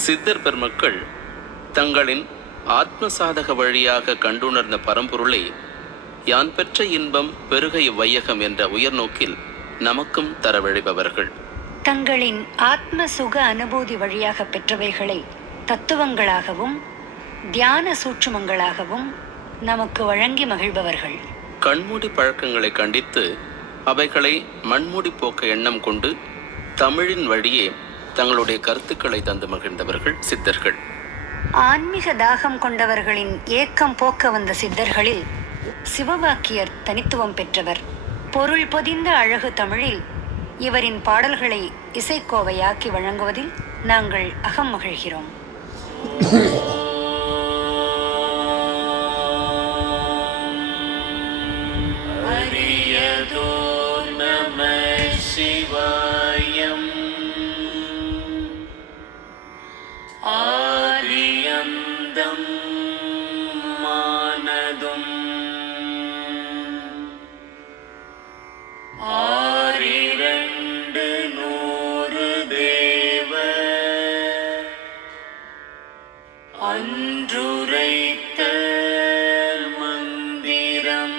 சித்தர் பெருமக்கள் தங்களின் ஆத்மசாதக வழியாக கண்டுணர்ந்த பரம்பொருளை யான் பெற்ற இன்பம் பெருக இவ்வையகம் என்ற உயர்நோக்கில் நமக்கும் தரவழிபவர்கள். தங்களின் ஆத்ம சுக அனுபூதி வழியாக பெற்றவைகளை தத்துவங்களாகவும் தியான சூட்சுமங்களாகவும் நமக்கு வழங்கி மகிழ்பவர்கள். கண்மூடி பழக்கங்களை கண்டித்து அவைகளை மண்மூடி போக்க எண்ணம் கொண்டு தமிழின் வழியே தங்களுடைய கருத்துக்களை தந்து மகிழ்ந்தவர்கள் சித்தர்கள். ஆன்மீக தாகம் கொண்டவர்களின் ஏக்கம் போக்க வந்த சித்தர்களில் சிவவாக்கியர் தனித்துவம் பெற்றவர். பொருள் பொதிந்த அழகு தமிழில் இவரின் பாடல்களை இசைக்கோவையாக்கி வழங்குவதில் நாங்கள் அகம் மகிழ்கிறோம். சிவாயம் ஆரியந்தம் மானதும் ஆரிரண்டு நூறு தேவ அன்றுரைத்த மந்திரம்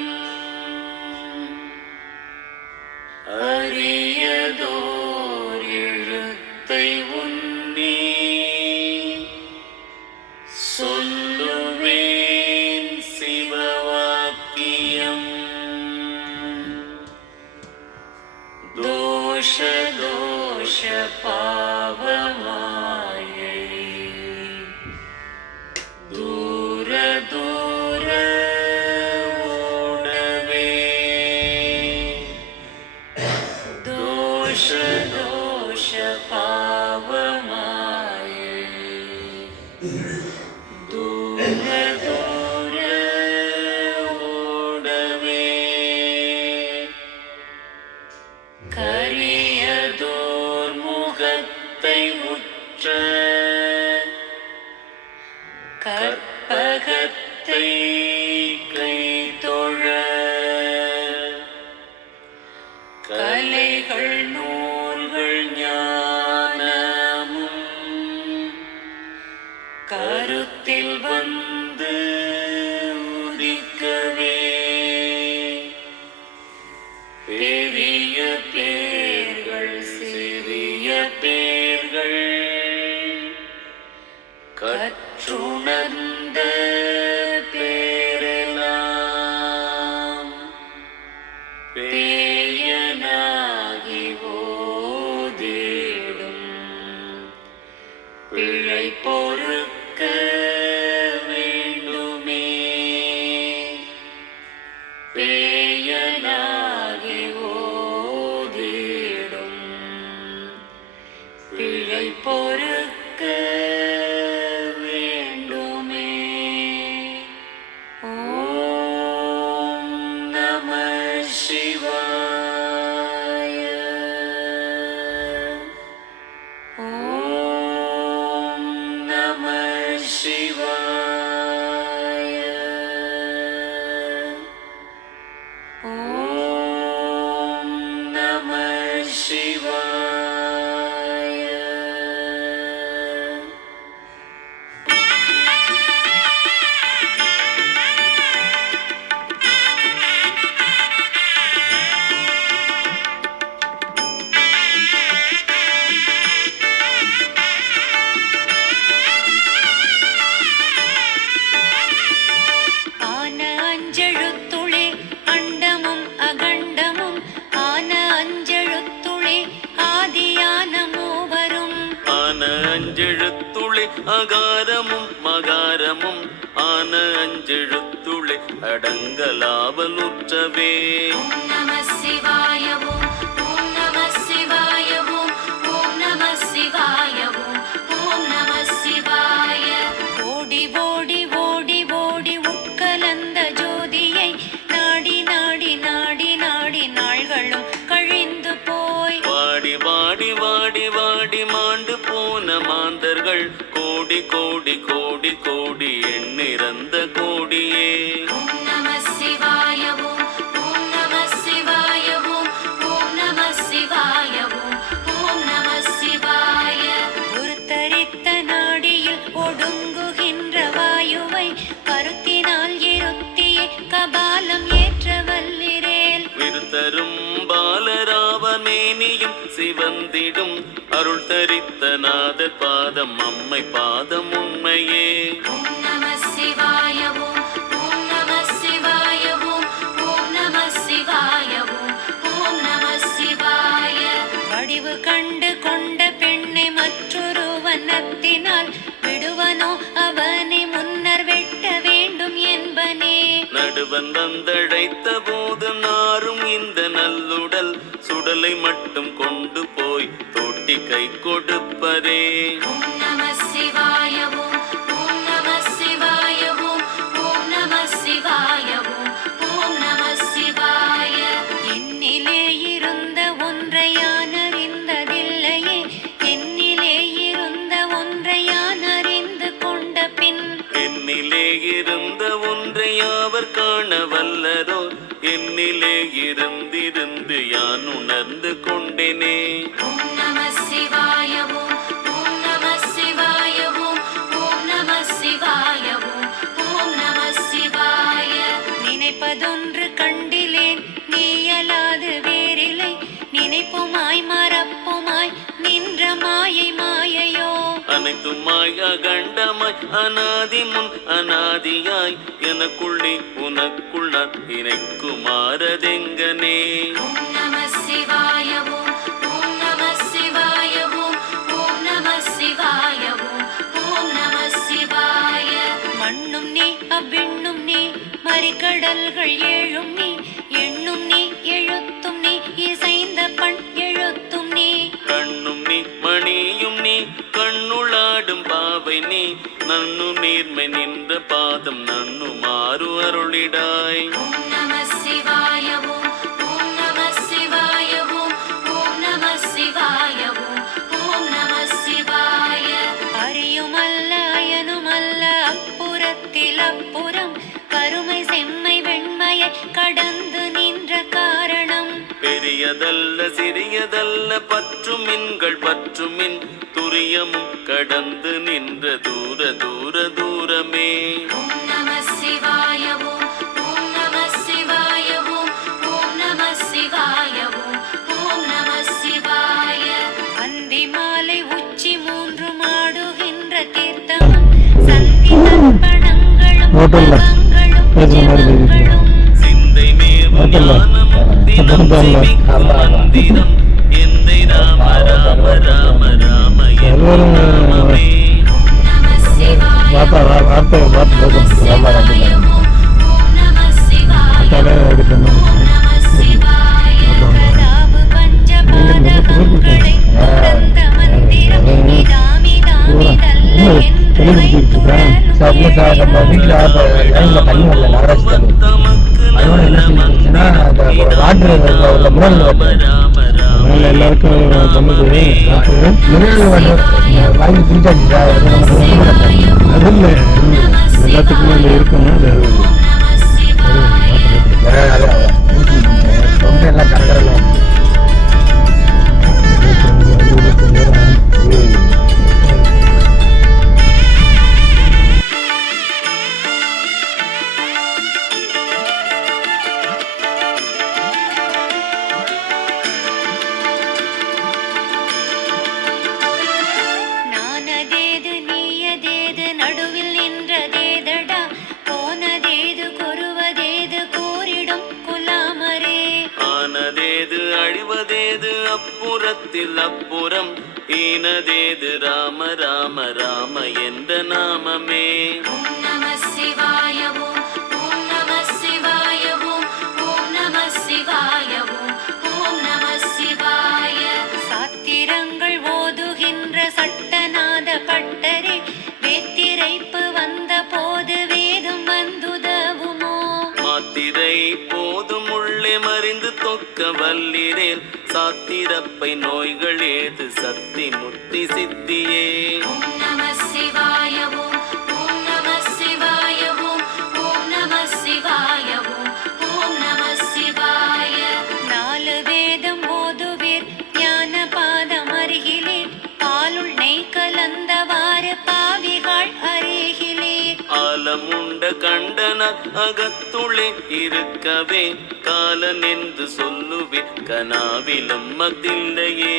அரியதோர் எழுத்தை உன்னி சொல்லுவேன் சிவவாக்கியம். தோஷ தோஷ பாவமாயை தூர தூர ஓடவே. தோஷ தோஷ பாவமாயை தூர தூர ஓடவே. கரியதோர் முகத்தை உற்ற கற்பகத்தை கைதொழ கலைகள் நூல்கள் ஞானமும் கருத்தில் வந்து உதிக்கவே. பெரிய பேர்கள் சிறிய பேர்கள் கற்றுணர்ந்த பேரெல்லாம் பேயனாகி ஓதிடும் பிழை பொறுக்க வேண்டுமே. பேயனாகி ஓதிடும் பிழை பொறுக்க வேண்டுமே. ஓம் நம சிவாய. ஓம் நம சிவாய. ஓம் நம சிவாய. ஆன அஞ்செழுத்துளே அண்டமும் அகண்டமும் ஆன அஞ்செழுத்துளே ஆதியான மூவரும் ஆன அஞ்செழுத்துளே அகாரமும் மகாரமும் ஆன அஞ்செழுத்துளே அடங்கலாவலுற்றவே. ஓம் நம சிவாய ஓம். ஓம் நம சிவாய ஓம். ஓம் நம சிவாய ஓம். ஓம் நம சிவாய. ஓடி ஓடி ஓடி ஓடி உட்கலந்த ஜோதியை நாடி நாடி நாடி நாடி நாள்களும் கழிந்து போய் வாடி வாடி வாடி வாடி மாண்டு போன மாந்தர்கள் கோடி கோடி கோடி கோடி எண்ணிறந்த கோடியே. ஓம் நம சிவாய ஓம். ஓம் நம சிவாய ஓம். ஓம் நம சிவாய ஓம். ஓம் நம சிவாய. ஒரு தரித்த நாள் ஒடுங்குகின்ற வாயுவை கருத்தினால் இருத்தியே கபாலம் ஏற்ற வல்லிரேல். விருத்தரும் பாலராவமேனியும் சிவந்திடும் அருள் தரித்த நாதர் பாதம் அம்மை பாதம் உண்மையே. ஓம் நம சிவாய ஓம். ஓம் நம சிவாய ஓம். ஓம் நம சிவாய ஓம். ஓம் நம சிவாய. வடிவு கண்டு கொண்ட பெண்ணை மற்றொரு வண்ணத்தினால் விடுவனோ அவனை முன்னர் வெட்ட வேண்டும் என்பனே. நடுவன் வந்தடைத்த போது நாரும் இந்த நல்லுடல் சுடலை மட்டும் கொண்டு போய் தொட்டி கை கொடுப்பதே. ஓம் நம சிவாய ஓம். ஓம் நம சிவாய ஓம். ஓம் நம சிவாய ஓம். ஓம் நம சிவாய. என்னிலே இருந்த ஒன்றை யான் அறிந்ததில்லையே, என்னிலே இருந்த ஒன்றை யான் அறிந்து கொண்ட பின். என்னிலே இருந்த ஒன்றை அவர் காண வல்லரோ, என்னிலே இருந்திருந்து யான் உணர்ந்து கொண்டேனே. ஓம் நம சிவாய ஓம். ஓம் நம சிவாய ஓம். ஓம் நம சிவாய ஓம். ஓம் நம சிவாய. நினைப்பதொன்று கண்டிலேன் நீயலாது வேறில்லை, நினைப்புமாய் மறப்புமாய் நின்ற மாயை மாயையோ. அனைத்துமாய் அகண்டமாய் அநாதி முன் அநாதியாய் எனக்குள்ளே உனக்குள் நான் இணைக்குமாறதெங்கனே. ஓம் நம சிவாய ஓம். ஓம் நம சிவாய ஓம். ஓம் நம சிவாய ஓம். ஓம் நம சிவாய. மண்ணும் நீ அவ்விண்ணும் நீ மறிகடல்கள் ஏழும் நீ, எண்ணும் நீ எழுத்தும் நீ இசைந்த பண் எழுத்தும் நீ. கண்ணும் நீ மணியும் நீ கண்ணுளாடும் பாவை நீ, நன்னு நீர்மை நின்ற பாதம் நன்னு மாறு அருளிடாய். ஓம் நம சிவாய ஓம். ஓம் நம சிவாய ஓம். ஓம் நம சிவாய ஓம். ஓம் நம சிவாய. அறியுமல்ல அயனுமல்ல அப்புறத்தில் அப்புறம் கருமை செம்மை வெண்மையை கடந்து நின்ற காரணம். பெரியதல்ல சிறியதல்ல பற்றுமின்கள் பற்றுமின் துரியமும் கடந்து நின்ற தூர தூர தூரமே. ஓம் நம சிவாய ஓம். ஓம் நம சிவாய ஓம். ஓம் நம சிவாய ஓம். ஓம் நம சிவாய. அந்தி மாலை உச்சி மூன்று மாடுகின்ற தீர்த்தமும் சந்தி தர்ப்பணங்களும் பவங்களும் ஜெபங்களும். சிந்தை மேவு ஞானமுத்தினம் செவிக்கும் மந்திரம் எந்தை ராம ராம ராம ராம என்னும் நாமமே. ஓம் நம சிவாய. ஓம் நம சிவாய ஓம். ஓம் நம சிவாய. ஓம் நம சிவாய. பிரதாப பஞ்சபாதகங்களை துறந்த மந்திரம் இதாமிதாமிதல்ல என்று வைத்துடலும் தமக்கு நல்ல எல்லாருக்கும் எல்லாத்துக்குமே இல்லை இருக்கணும். ஓம் நம சிவாய. எல்லாம் கரெக்டாக நானதேது நீயதேது நடுவில் நின்றதேதடா, போனதேது கூறுவதேது கூறிடும் குலாமரே. ஆனதேது அழிவதேது அப்புறத்தில் அப்புறம் ஈனதேது ராம ராம ராம என்ற நாமமே. ஓம் நம சிவாய ஓம். ஓம் நம சிவாய ஓம். ஓம் நம சிவாய ஓம். ஓம் நம சிவாய. சாத்திரங்கள் ஓதுகின்ற சட்டநாத பட்டரே, வேத்திரைப்பு வந்த போது வேதம் வந்துதவுமோ. மாத்திரை போதும் உள்ளே மறிந்து தொக்க வல்லிரேல் சாத்திரப்பை நோய்கள் ஏது சத்தி முத்தி சித்தியே. ஓம் நம சிவாய ஓம். ஓம் நம சிவாய ஓம். ஓம் நம சிவாய ஓம். ஓம் நம சிவாய. நாலு வேதம் ஓதுவீர் ஞான பாதம் அருகிலே, பாலுள் நெய் கலந்தவாறு பாவிகள் ஆலமுண்ட கண்டனர் அகத்துளே இருக்கவே காலன் என்று சொல்லுவே கனாவிலும் மதில்லையே.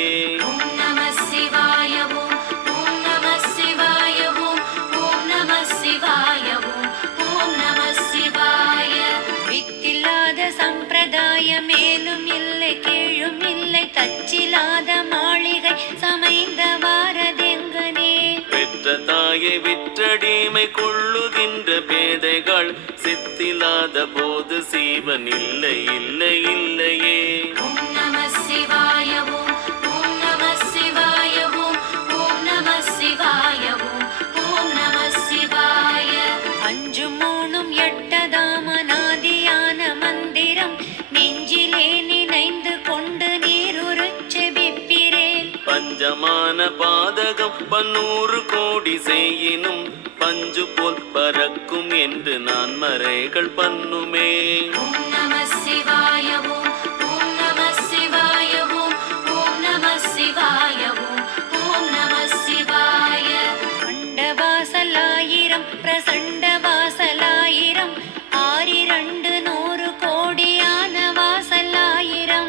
ஓம் நம சிவாய ஓம் ஓம் நம சிவாய ஓம் ஓம் நம சிவாய ஓம் ஓம் நம சிவாய. வித்தில்லாத சம்பிரதாய மேலும் இல்லை கீழும் இல்லை தச்சில்லாத மாளிகை சமைந்த வாரதெங்கனே. பெற்ற தாயை விற்றடிமை கொள்ளுகின்ற பேதைகள் சித்தில்லாத போது சீவன் இல்லை இல்லை இல்லையே. ஓம் நம சிவாய ஓம் ஓம் நம சிவாய ஓம் ஓம் நம சிவாய ஓம் ஓம் நம சிவாய. அஞ்சும் மூணும் எட்டதாம நாதியான மந்திரம் நெஞ்சிலே நினைந்து கொண்டு நீருரு செபிப்பிரேன். பஞ்சமான பாதகம் 100 கோடி செய்யினும் பஞ்சு போல் பறக்கும் என்று நான் மறைகள் பண்ணுமே. ஓம் நம சிவாய ஓம் ஓம் நம சிவாய ஓம் ஓம் நம சிவாய ஓம் ஓம் நம சிவாய. அண்டவாசல் 1000 பிரசண்ட வாசல் 1000 6,200 கோடியான வாசல் 1000.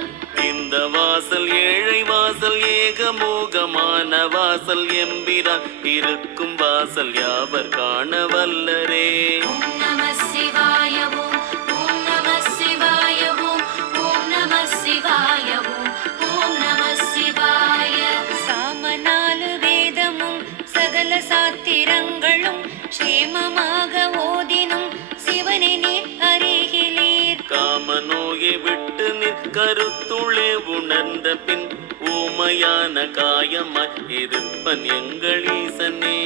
இந்த வாசல் ஏழை வாசல் ஏகமோகமான வாசல் எம்பிரான் இருக்கும் வாசல் யாவர் காண வல்லரே. ஓம் நம சிவாய ஓம் ஓம் நம சிவாய ஓம் ஓம் நம சிவாய ஓம் ஓம் நம சிவாய. சாமநாலு வேதமும் சகல சாத்திரங்களும் க்ஷேமமாக ஓதினும் சிவனை நீர் அருகிலீர். காமநோயை விட்டு நிற்கருத்துளே உணர்ந்த பின் ஊமையான காயமாய் இருப்பன் எங்கள் ஈசனே.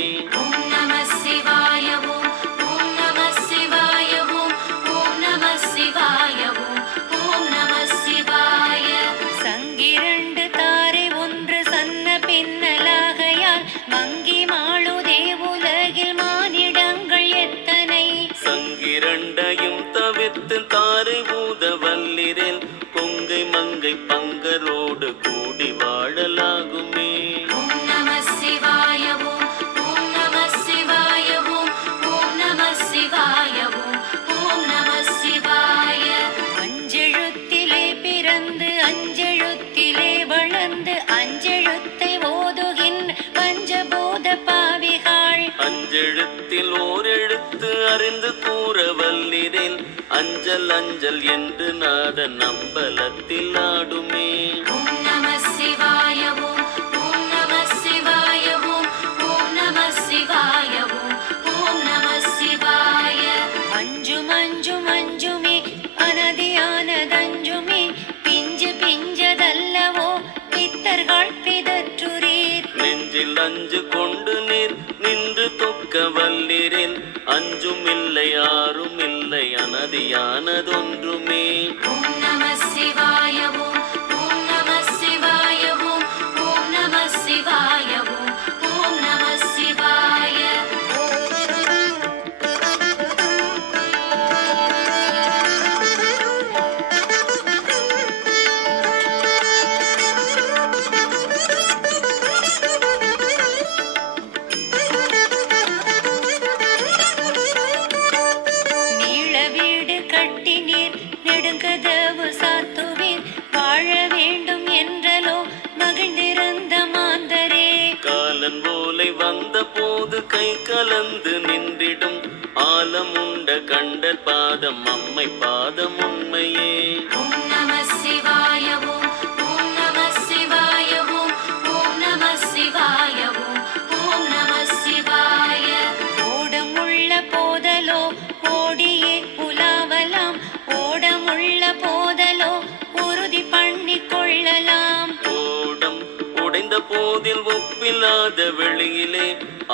ஓம் நம சிவாய ஓம் ஓம் நம சிவாய ஓம் ஓம் நம சிவாய ஓம் ஓம் நம சிவாய. சங்கிரண்டு தாரை ஒன்று சன்ன பின்னலாகையால் மங்கி மாளுதே உலகில் மானிடங்கள் எத்தனை. சங்கிரண்டையும் தவிர்த்து தாரை ஊத வல்லிரேல் பொங்கை மங்கை பங்கரோடு கூடி வாழலாகுமே. ஓம் நம சிவாய ஓம் ஓம் நம சிவாய ஓம் ஓம் நம சிவாய ஓம் ஓம் நம சிவாய. அஞ்செழுத்திலே பிறந்து அஞ்செழுத்திலே வளர்ந்து அஞ்செழுத்தை ஓதுகின்ற பஞ்சபூத பாவிகள். அஞ்செழுத்தில் ஓரெழுத்து அறிந்து கூற வல்லிரேல் அஞ்சல் அஞ்சல் என்று நாத நம்பலத்தில் ஆடுமே. ஓம் நம சிவாய ஓம் ஓம் நம சிவாய ஓம் ஓம் நம சிவாய ஓம் ஓம் நம சிவாய. அஞ்சும் அஞ்சும் அஞ்சுமே அனதியானதஞ்சுமே பிஞ்சு பிஞ்சதல்லவோ பித்தர்கள் பிதற்றுரீர். நெஞ்சில் அஞ்சு கொண்டு நீர் நின்று தொக்க வல்லிரேல் அஞ்சும் இல்லை யாரும் இல்லை அனதியானதொன்றுமே. ஓம் நம சிவாய ஓம் ஓம் நம சிவாய ஓம் ஓம் நம சிவாய ஓம் ஓம் நம சிவாய. நீள வீடு கட்டினீர் நெடுங்கதவு சாத்துவீர் வாழ வேண்டும் என்றலோ மகிழ்ந்திருந்த மாந்தரே. காலன் போலை வந்த போது கை கலந்து நின்றிடும் ஆலமுண்ட கண்டர் பாதம் அம்மை பாதம் உண்மையே. ஓம் நம சிவாய ஓம் ஓம் நம சிவாய ஓம் ஓம் நம சிவாய ஓம் ஓம் நம சிவாய. ஓடமுள்ள போதலோ ஓடியே உலாவலாம் ஓடமுள்ள போதலோ உறுதி பண்ணி கொள்ளலாம். ஓடம் உடைந்த போதில் ஒப்பில்லாத வெளியிலே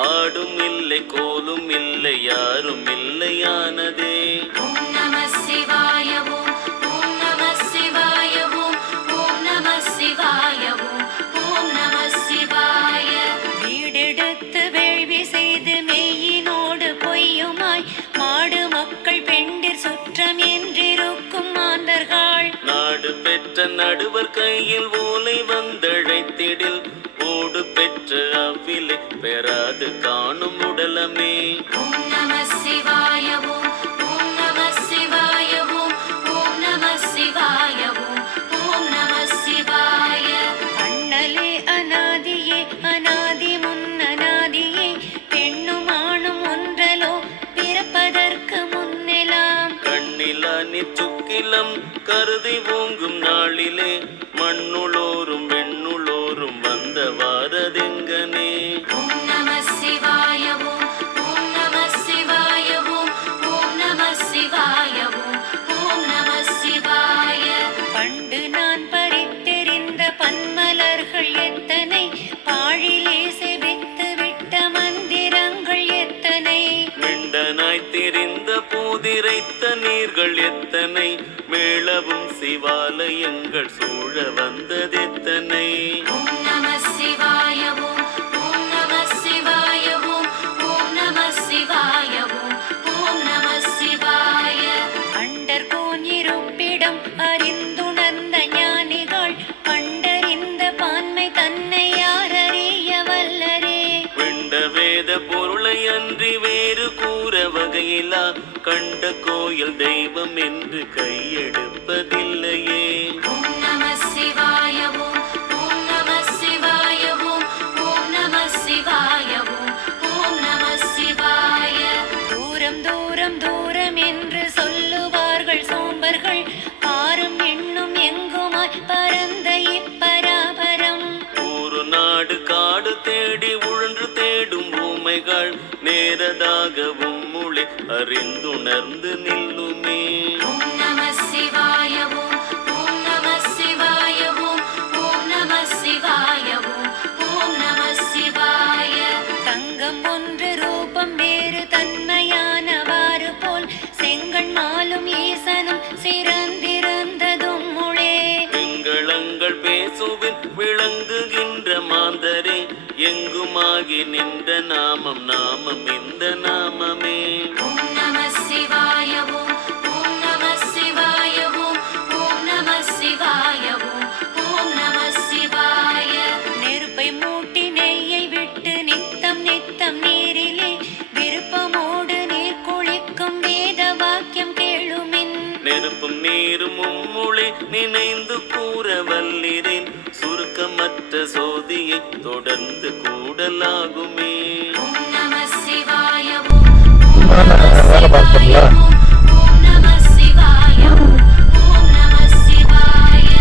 ஆடும் இல்லை கோலும் இல்லை யாரும் இல்லையானதே. ஓம் நம சிவாய ஓம் ஓம் நம சிவாய ஓம் ஓம் நம சிவாய ஓம் ஓம் நம சிவாய. வீடெடுத்து வேள்வி செய்து மெய்யினோடு பொய்யுமாய் மாடு மக்கள் பெண்டிர் சுற்றம் என்றிருக்கும் மாந்தர்கள். நாடு பெற்ற நடுவர் கையில் ஓலை வந்தழைத்திடில் ஓடு பெற்ற அவ்விலை பெறாது காணும் உடலமே. ஓம் நம சிவாய நலம் கருதி ஓங்கும் நாளிலே மண்ணுளோரும் வெண்ணுளோரும் வந்த வாரதெங்கனே. ஓம் நம சிவாய ஓம் ஓம் நம சிவாய ஓம் ஓம் நம சிவாய ஓம் ஓம் நம சிவாய. பண்டு நான் பறித்தெறிந்த பன்மலர்கள் எத்தனை, பாழிலே செவித்து விட்ட மந்திரங்கள் எத்தனை, மிண்டனாய் தெரிந்த பூதிரைத்த நீர்கள் எத்தனை, மேளவும் சிவாலயங்கள் சூழ வந்ததெத்தனை. ஓம் நம சிவாய ஓம் ஓம் நம சிவாய ஓம் ஓம் நம சிவாய ஓம் ஓம் நம சிவாய. அண்டர்கோன் இருப்பிடம் அறிந்துணர்ந்த ஞானிகள் கண்டறிந்த பான்மை தன்னை யார் அறிய வல்லரே. விண்ட வேத பொருளை அன்றி வேறு கூற வகையிலா கண்ட கோயில் தெய்வம் என்று கையெடுப்பதில்லையே. ஓம் நம சிவாய ஓம் ஓம் நம சிவாய ஓம் ஓம் நம சிவாய ஓம் ஓம் நம சிவாய. தூரம் தூரம் தூரம் என்று சொல்லுவார்கள் சோம்பர்கள், பாரும் எண்ணும் எங்குமாய் பரந்த இப்பராபரம். ஒரு நாடு காடு தேடி உழன்று தேடும் ஊமைகள் நேரதாகவும் முளை அறிந்துணர்ந்து நில்லுமே. ஓம் நம சிவாய ஓம் ஓம் நம சிவாய ஓம் ஓம் நம சிவாய ஓம் ஓம் நம சிவாய. தங்கம் ஒன்று ரூபம் வேறு தன்மையானவாறு போல் செங்கண் மாலும் ஈசனும் சிறந்திருந்ததும் முளே. பிங்களங்கள் பேசுவின் விளங்குகின்ற மாந்தரே எங்குமாகி நின்ற நாமம் நாமம் இந்த நாமமே. ஓம் நம சிவாய ஓம் ஓம் நம சிவாய ஓம் ஓம் நம சிவாய ஓம் ஓம் நம சிவாய. நெருப்பை மூட்டி நெய்யை விட்டு நித்தம் நித்தம் நீரிலே விருப்பமோடு நீர் குளிக்கும் வேத வாக்கியம் கேளுமின். நெருப்பும் நீரும் உம்முளை நினைந்து கூற வல்லிரேன் சுருக்கமற்ற சோதியை தொடர்ந்து கூடலாகுமே. ஓம் நம சிவாய ஓம் ஓம் நம சிவாய ஓம் ஓம் நம சிவாய ஓம் ஓம் நம சிவாய.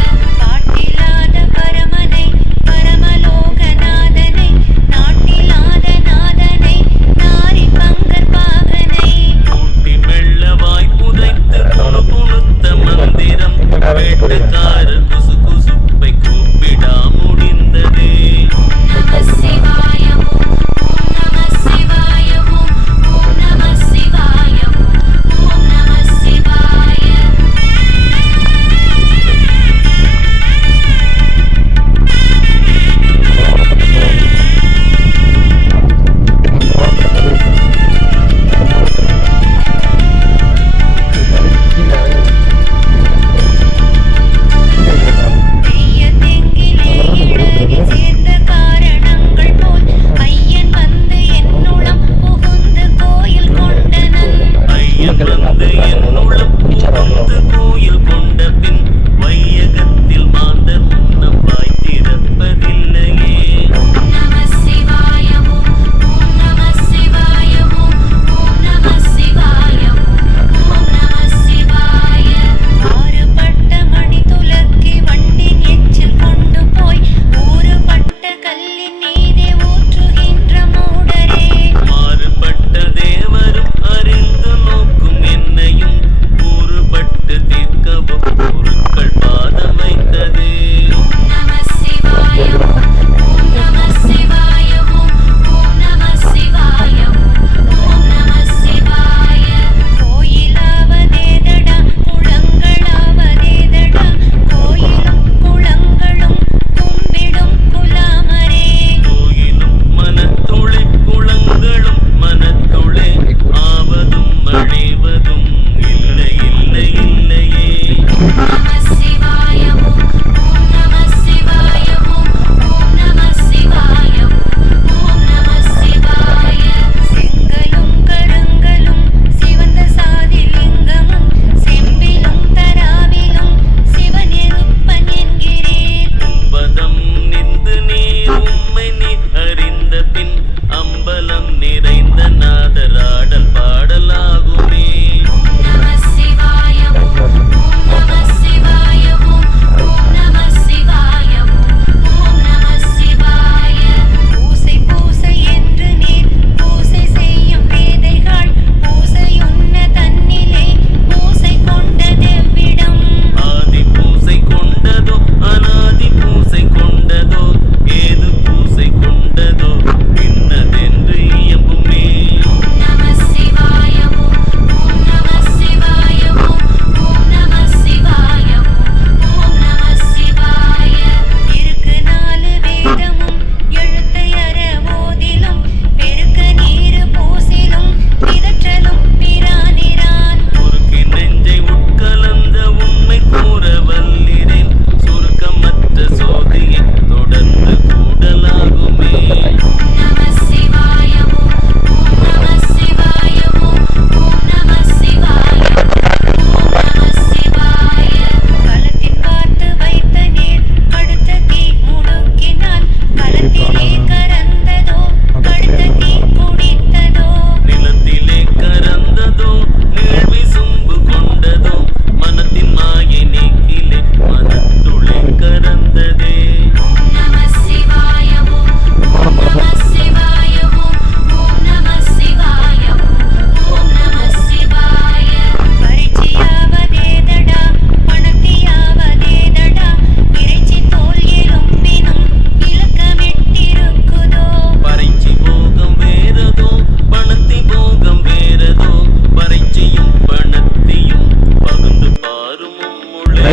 காட்டிலாத பரமனை பரமலோகநாதனை நாட்டிலாத நாதனை நாரி பங்கர் பாகனை. கூட்டி மெல்ல வாய் புதைத்து குணு குணுத்த மந்திரம் வேட்டக்கார குசு குசுப்பை கூப்பிடா முடிந்ததே. ஓம் நம சிவாய ஓம் ஓம் நம சிவாய ஓம் ஓம் நம சிவாய ஓம்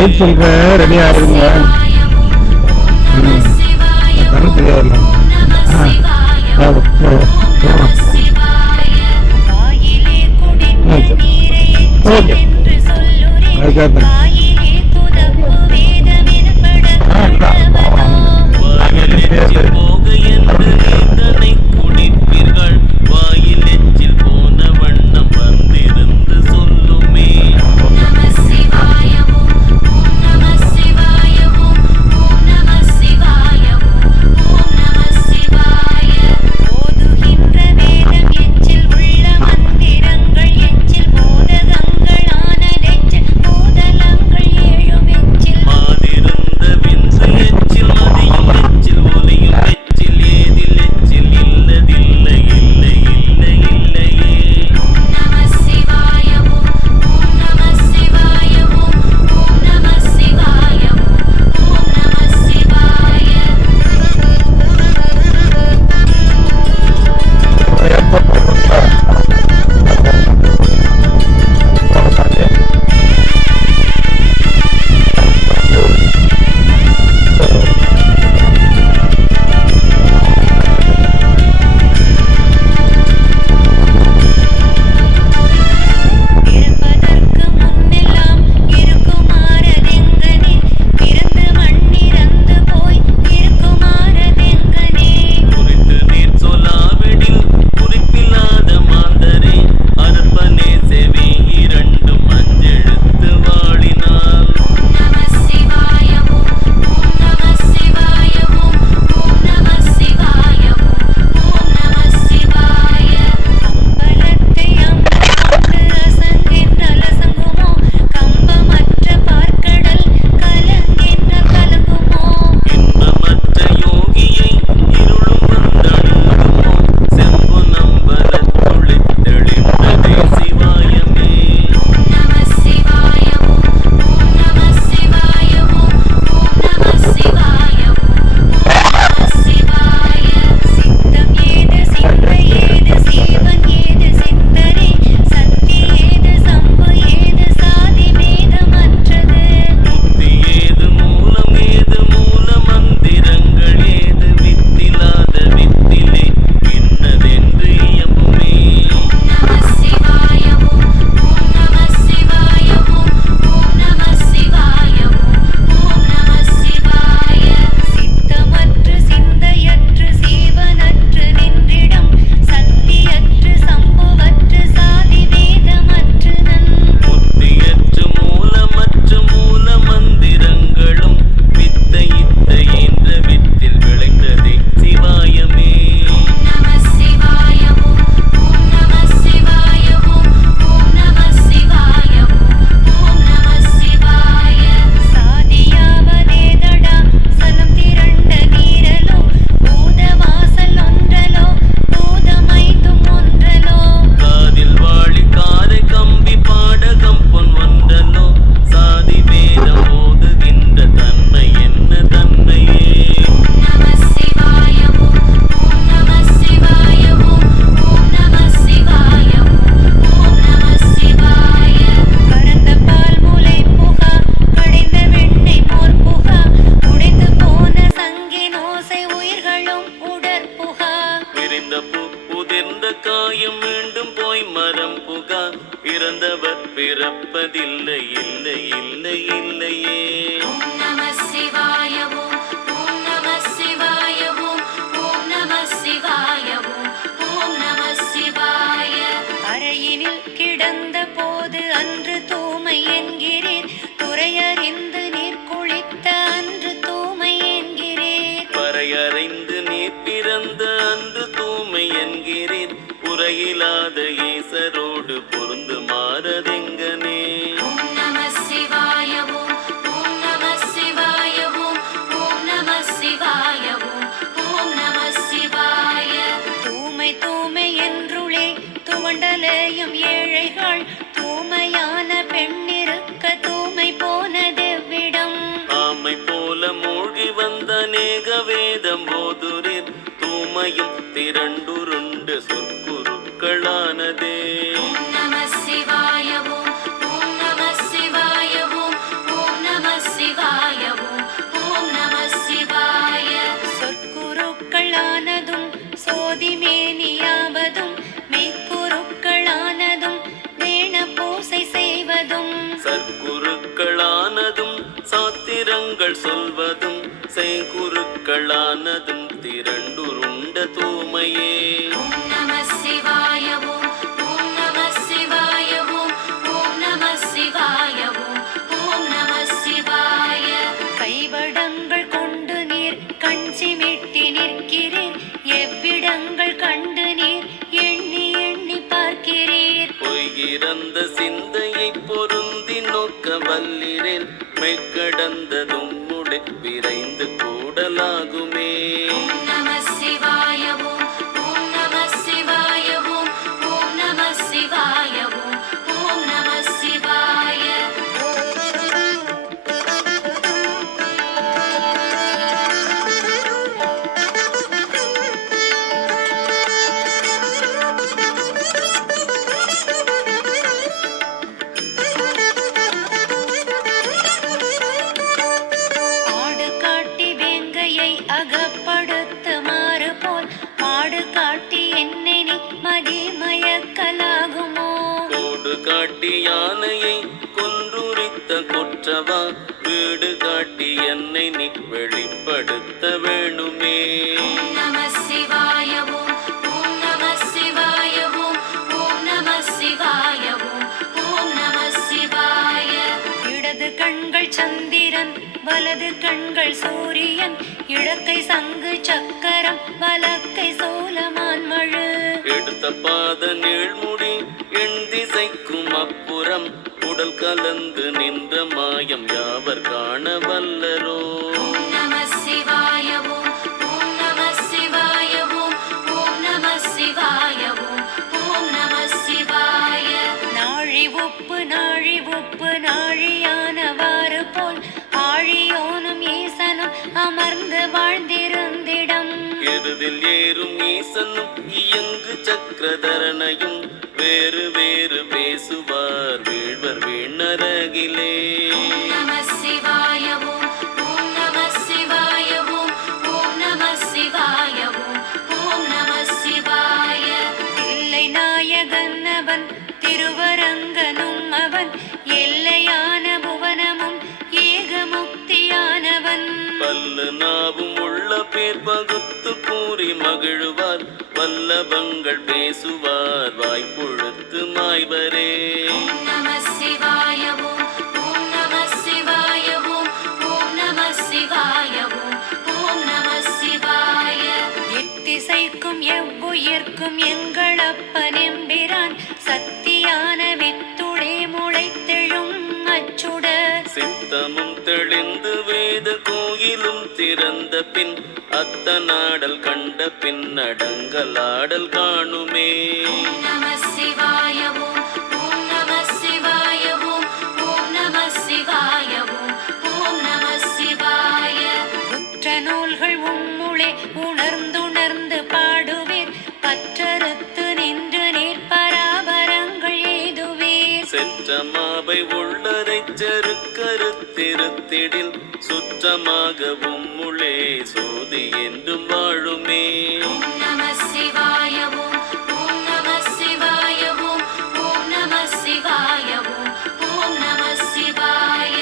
டேட் சொல்றேன், ரெடி ஆயிருங்க. தர தெரியாது. ஓகே, அதுக்காக வாயிலெச்சில் போக என்று நீந்தனை குடிப்பீர்கள். வாயில் எச்சில் போன வண்ணம் வந்திருந்து சொல்லுமே. மாதிருந்த விந்து எச்சில் மதியும் எச்சில் ஒலியும் எச்சில் ஏதில் எச்சில் இல்லதில்லை இல்லை இல்லை இல்லையே. பிறப்பதற்கு முன்னெல்லாம் இருக்குமாறதெங்கனே, பிறந்து மண்ணிறந்து போய் இருக்குமாறதெங்கனே. குறித்து நீர் சொல்லாவிடில் குறிப்பில்லாத மாந்தரே, அற்பனே செவி இரண்டும் அஞ்செழுத்து வாழினால். அம்பலத்தை அம்பு கொண்டு அசங்கென்றால் அசங்குமோ, கம்பமற்ற பார்க்கடல் கலங்கென்றால் கலங்குமோ. இன்பமற்ற யோகியை இருளும் வந்தணுகுமோ, செம்பு நம்பலத்துளி தெளிந்ததே சிவாயமே. சித்தம் ஏது சிந்தை ஏது சீவன் ஏது சித்தரே, சக்தி ஏது சம்பு ஏது சாதி வேதமற்றது. புத்தி ஏது மூல மந்திரங்கள் ஏது வித்திலாத வித்திலே இன்னதென்று இயம்புமே. சித்தமற்று சிந்தையற்று சீவனற்று நின்றிடம், சக்தியற்று சம்புவற்று சாதி வேதமற்று நன். புத்தியற்று மூல மந்திரங்களும் வித்தை இத்தை என்ற வித்தில் விளைந்ததே சிவாயமே. சாதியாவதேதடா சலம் திரண்ட நீரலோ, பூதவாசல் ஒன்றலோ பூதமைந்தும் ஒன்றலோ. காதில் வாழி காரை கம்பி பாடகம் பொன் ஒன்றலோ, சாதி வேதம் ஓதுகின்ற தன்மை என்ன தன்மையே. கறந்த பால் முலை புகா, கடைந்த வெண்ணெய் மோர் புகா, உடைந்து போன சங்கின் ஓசை உயிர்களும் உடற்புகா. விரிந்த பூ உதிர்ந்த காயம் மீண்டும் போய் மரம் புகா, இறந்தவர் பிறப்பதில்லை இல்லை இல்லை இல்லையே. அறையினில் கிடந்த போது அன்று தூமை என்கிறீர், துறையறிந்து நீர் குளித்த அன்று தூமை என்கிறீர். பறையறைந்து நீர் பிறந்த அன்று தூமை என்கிறீர், உரையிலாத ஈசரோடு பொருந்து மாறதெங்கனே. தூமை தூமை என்றுளே துவண்டலையும் ஏழைகள், தூமையான பெண்ணிருக்க தூமை போனதெவ்விடம். ஆமை போல மூழ்கி வந்த அநேக வேதம் போதுரிர், தூமையும் திரண்டுருண்டு சொற்குருக்களானதே. ஓம் நம சிவாய ஓம் நம சிவாய ஓம் நம புகழ் சொல்வதும் செய்குருக்களானதும் திரண்டுருண்ட தூமையே. ஓம் நம சிவாய ஓம் ஓம் நம சிவாய ஓம் ஓம் நம சிவாய ஓம் ஓம் நம சிவாய. கைவடங்கள் கொண்டு நீர் கஞ்சிமிட்டி நிற்கிறீர், எவ்விடங்கள் கண்டு நீர் எண்ணி எண்ணி பார்க்கிறீர். பொய்கிறந்த சிந்தையை பொருந்தி நோக்க வல்லிரேன், மெய்கடந்ததும் முடை விரைந்து கூடலாகுமே. ஓம் நம சிவாய ஓம் ஓம் நம சிவாய ஓம் ஓம் நம சிவாய ஓம் ஓம் நம சிவாய. ஆடு காட்டி வேங்கையை அகப்படுத்துமாறு போல் மாடு காட்டி என்னை நீ மதிமயக்கலாகுமோ. கோடு காட்டி யானையை கொன்றுரித்த குற்றவா, வீடு காட்டி என்னை நீ வெளிப்படுத்த வேணுமே. ஓம் நம சிவாய ஓம் ஓம் நம சிவாய ஓம் ஓம் நம சிவாய ஓம் ஓம் நம சிவாய. இடது கண்கள் சந்திரன், வலது கண்கள் சூரியன், இடக்கை சங்கு சக்கரம், வலக்கை சோலமான் மழு. எடுத்த பாத நீழ்முடி எண் திசைக்கும் அப்புறம், உடல் கலந்து நின்ற மாயம் யாவர் காண வல்லரோ. ஓம் நம சிவாய ஓம் ஓம் நம சிவாய ஓம் ஓம் நம சிவாய ஓம் ஓம் நம சிவாய. நாழி உப்பு நாழி உப்பு நாழியானவாறு போல் ஆழியோனும் ஈசனும் அமர்ந்து வாழ்ந்திருந்திடம். எருதில் ஏறும் ஈசனும் இயங்கு சக்கரதரனையும் வேறு வேறு பேசுவார் வீழ்வர் வீணரகிலே. ஓம் நம சிவாய ஓம் ஓம் நம சிவாய ஓம் ஓம் நம சிவாய ஓம் ஓம் நம சிவாய. தில்லை நாயகன் அவன், திருவரங்கனும் அவன், எல்லையான புவனமும் ஏகமுக்தியானவன். பல்லு நாவும் உள்ள பேர் பகுத்து கூறி மகிழ்வார், வல்லபங்கள் பேசுவார் வாய்ப்புழுத்து மாய்வரே. ஓம் நம சிவாய ஓம் ஓம் நம சிவாய ஓம் ஓம் நம சிவாய ஓம் ஓம் நம சிவாய. எத்திசைக்கும் எவ்வுயிர்க்கும் எங்கள் அப்பன் எம்பிரான், சத்தியான வித்துளே முளைத்தெழும் அச்சுடர். சித்தமும் தெளிந்து வேத கோயிலும் திறந்த பின், அத்தனாடல் கண்ட பின் அடங்கலாடல் காணுமே. ஓம் நம சிவாய ஓம் ஓம் நம சிவாய ஓம் ஓம் நம சிவாய ஓம் ஓம் நம சிவாய. உற்ற நூல்கள் உம்முளே உணர்ந்துணர்ந்து பாடுவீர், பற்றறுத்து நின்று நீர் பராபரங்கள் எய்துவீர். செற்றமாவை உள்ளரை செருக்கருத்திருத்திடில், சுற்றமாகவும் முளே சோதி என்றும் வாழுமே. ஓம் நம சிவாய ஓம் ஓம் நம சிவாய ஓம் ஓம் நம சிவாய ஓம் ஓம் நம சிவாய.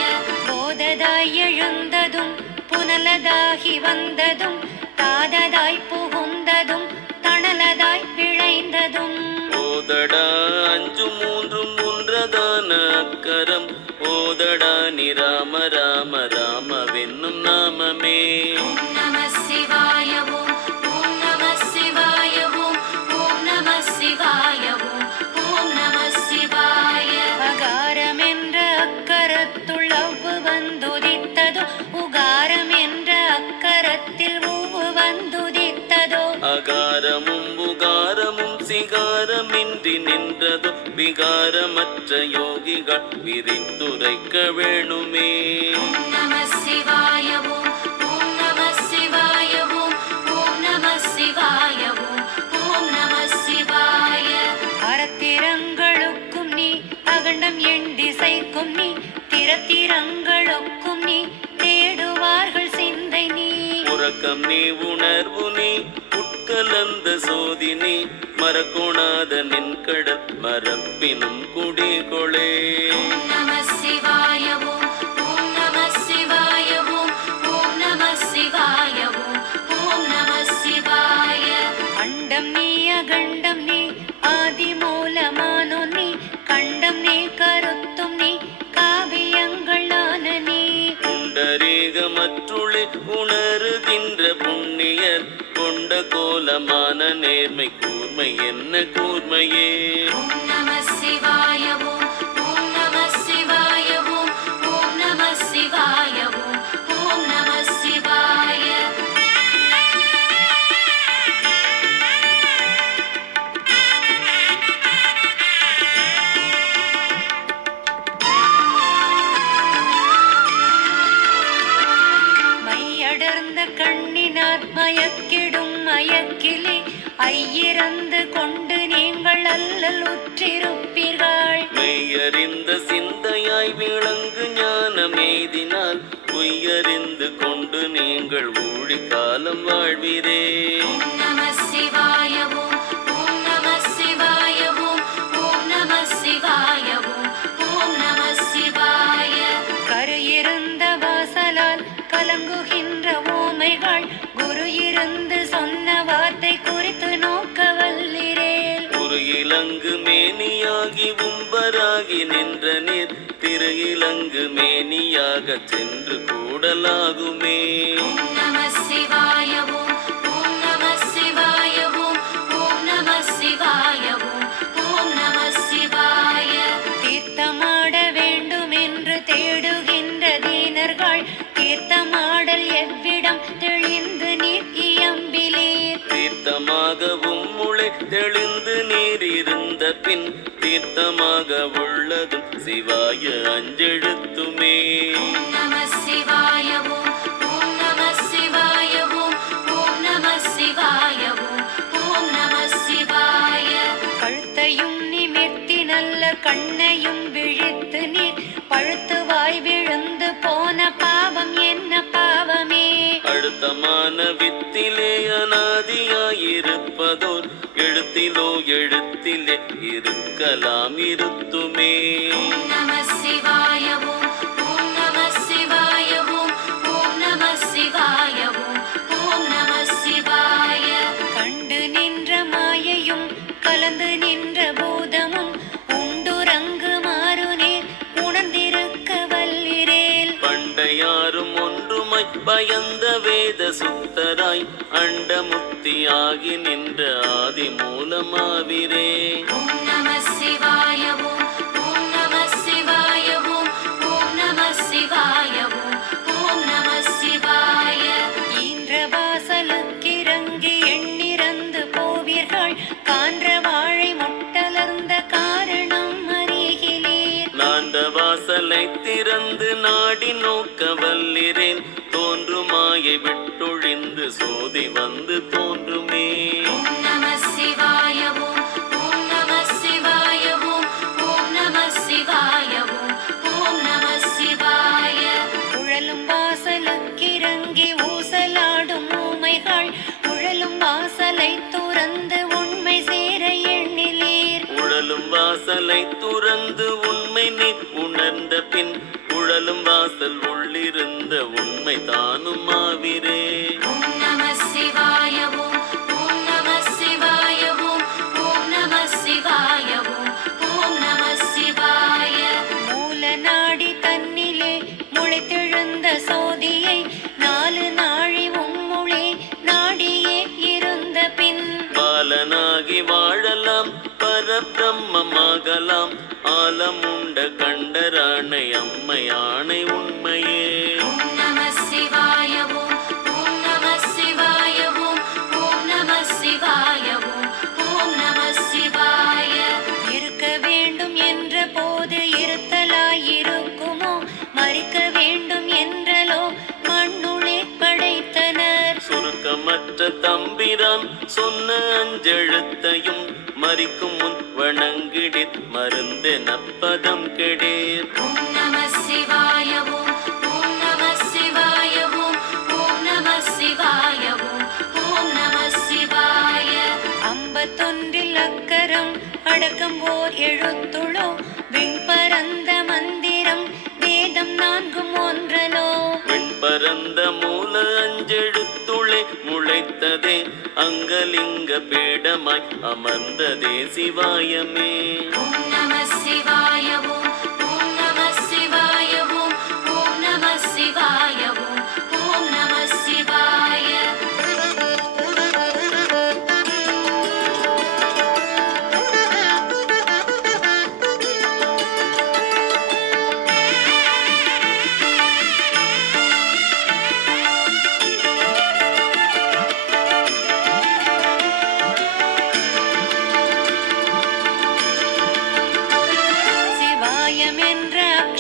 போததாய் எழுந்ததும் புனலதாகி வந்ததும், தாததாய் புகுந்ததும் தணலதாய் விளைந்ததும். ஓதடா அஞ்சு மூன்றும் ஒன்றதான அக்கரம், ஓதடா நீ ராம ராம ராமவென்னும் நாமமே. ஓம் நம சிவாய ஓம் ஓம் நம சிவாய ஓம் ஓம் நம சிவாய ஓம் ஓம் நம சிவாய. அகாரம் என்ற அக்கரத்துள் அவ்வு வந்துதித்ததோ, உகாரம் என்ற அக்கரத்தில் உவ்வு வந்துதித்ததோ. அகாரமும் உகாரமும் சிகாரமின்றி நின்றதோ, விகாரமற்ற யோகிகள் விரித்துரைக்க வேணுமே. ஓம் நம சிவாய ஓம் ஓம் நம சிவாய ஓம் ஓம் நம சிவாய ஓம் ஓம் நம சிவாய. அறத்திரங்களுக்கும் நீ அகண்டம் எண் திசைக்கும் நீ, திறத்திரங்களுக்கும் நீ தேடுவார்கள் சிந்தை நீ. உறக்கம் நீ உணர்வு நீ உட்கலந்த சோதினி, மறக்கோணாத நின் கடல் மரப்பினும் குடிகொளே. ஓம் நம சிவாய ஓம் ஓம் நம சிவாய ஓம் என்ன கூர்மையே. ஓம் நம சிவாய ஓம் ஓம் நம சிவாய ஓம் ஓம் நம சிவாய ஓம் ஓம் நம சிவாய. மையடர்ந்த கண்ணினார் மயக்கிடும் மயக்கிலே ஐயிறந்து கொண்டு நீங்கள் அல்லல் உற்றிருப்பீர்கள். மெய்யறிந்த சிந்தையாய் விளங்கு ஞானமேதினால் உய்யறிந்து கொண்டு நீங்கள் ஊழி காலம் வாழ்வீரே. ஓம் நம சிவாய ஓம் ஓம் நம சிவாய ஓம் ஓம் நம சிவாய ஓம் ஓம் நம சிவாய. கரையிருந்த வாசலால் கலங்குகின்ற ஓமைகள் குரு இருந்து சொன்ன வார்த்தை குறித்து நோக்க வல்லிரேல். ஒரு இலங்கு மேனியாகி உம்பராகி நின்ற நீர் திரு இலங்கு மேனியாக சென்று கூடலாகுமே. ஓம் நம சிவாய ஓம் ஓம் நம சிவாய ஓம் ஓம் நம சிவாய ஓம் ஓம் நம சிவாய. தீர்த்தமாட வேண்டும் என்று தேடுகின்ற தீனர்கள் தீர்த்தமாடல் எவ்விடம் தெளிந்து நீர் இயம்பிலீர். தீர்த்தமாகவும் முளை தெளிந்து நீர் இருந்த பின் தீர்த்தமாக உள்ளதும் சிவாய அஞ்செழுத்துமே. ஓம் நம சிவாய ஓம் ஓம் நம சிவாய ஓம் ஓம் நம சிவாய ஓம் ஓம் நம சிவாய. கழுத்தையும் நிமிர்த்தி நல்ல கண்ணையும் விழித்து நீர் பழுத்து வாய் விழுந்து போன பாவம் என்ன பாவமே. அழுத்தமான வித்திலே அநாதியாயிருப்பதோர் எழுத்திலோ எழுத்திலே இருக்கலாம் இருத்துமே. ஓம் நம சிவாய ஓம் ஓம் நம சிவாய ஓம் ஓம் நம சிவாய ஓம் ஓம் நம சிவாய. கண்டு நின்ற மாயையும் கலந்து நின்ற பூதமும் உண்டுறங்கு மாறுநீர் உணர்ந்திருக்க வல்லிரேல். பண்டையாரும் ஒன்றுமாய் பயந்த வேத சுத்தராய் அண்டமுத்தியாகி நின்ற ஆதி மூலமாவிரே. ஓம் நம சிவாய ஓம் ஓம் நம சிவாய ஓம் ஓம் நம சிவாய ஓம் ஓம் நம சிவாய. ஈன்ற வாசலுக்கிறங்கி எண்ணிறந்து போவீர்கள் கான்ற வாழை முட்டலர்ந்த காரணம் அறிகிலீர். நாண்ட வாசலை திறந்து நாடி நோக்க வல்லிரேன் தோன்றுமாயை விட்டொழிந்து சோதி வந்து தோன்றுமே. ஓம் நம சிவாய ஓம் ஓம் நம சிவாய ஓம் ஓம் நம சிவாய ஓம் ஓம் நம சிவாய. உழலும் வாசலுக்கிறங்கி ஊசலாடும் ஊமைகள் உழலும் வாசலை துறந்து உண்மை சேர எண்ணிலீர். உழலும் வாசலை துறந்து உண்மை நீ உணர்ந்த பின் உழலும் வாசல் உள்ளிருந்த உண்மை தானும் ஆவிரே. ஓம் நம சிவாய ஓம் ஓம் நம சிவாய ஓம் ஓம் நம சிவாய ஓம் ஓம் நம சிவாய. மூல நாடி தன்னிலே முளைத்தெழுந்த சோதியை நாலு நாழி உம்முளே நாடியே இருந்த பின் பாலனாகி வாழலாம் பரபிரம்மமாகலாம் ஆலமுண்ட கண்டரானை அம்மை ஆணை உண்மையே. ஓம் நம சிவாய ஓம் ஓம் நம சிவாய ஓம் ஓம் நம சிவாய ஓம் ஓம் நம சிவாய. இருக்க வேண்டும் என்ற போது இருத்தலாயிருக்குமோ மறிக்க வேண்டும் என்றலோ மண்ணுளே படைத்தனர். சுருக்கமற்ற தம்பிரான் சொன்ன அஞ்செழுத்தையும் மறிக்கும் முன் வணங்கிடிற் மருந்தென பதம் கெடேர். ஓம் நம சிவாய ஓம் ஓம் நம சிவாய ஓம் ஓம் நம சிவாய ஓம் ஓம் நம சிவாய. 51 அக்கரம் அடக்கம் ஓர் எழுத்துளோ விண்பரந்த மந்திரம் வேதம் 4 ஒன்றலோ. விண்பரந்த மூல அஞ்செழுத்துளே முளைத்ததே அங்கலிங்க பீடமாய் அமர்ந்ததே சிவாயமே. ஓம் நம சிவாய ஓம் ஓம் நம சிவாய ஓம் ஓம் நம சிவாய ஓம் ஓம் நம சிவாய.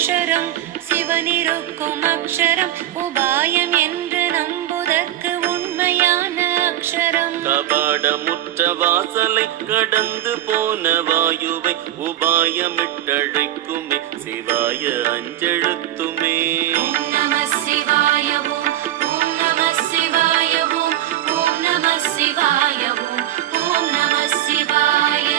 அக்ஷரம் சிவனிருக்கும் அக்ஷரம் உபாயம் என்று நம்புதற்கு உண்மையான அக்ஷரம். கபாடமுற்ற வாசலை கடந்து போன வாயுவை உபாயமிட்டழைக்குமே சிவாய அஞ்செழுத்துமே. ஓம் நம சிவாய ஓம் ஓம் நம சிவாய ஓம் ஓம் நம சிவாய ஓம் ஓம் நம சிவாய.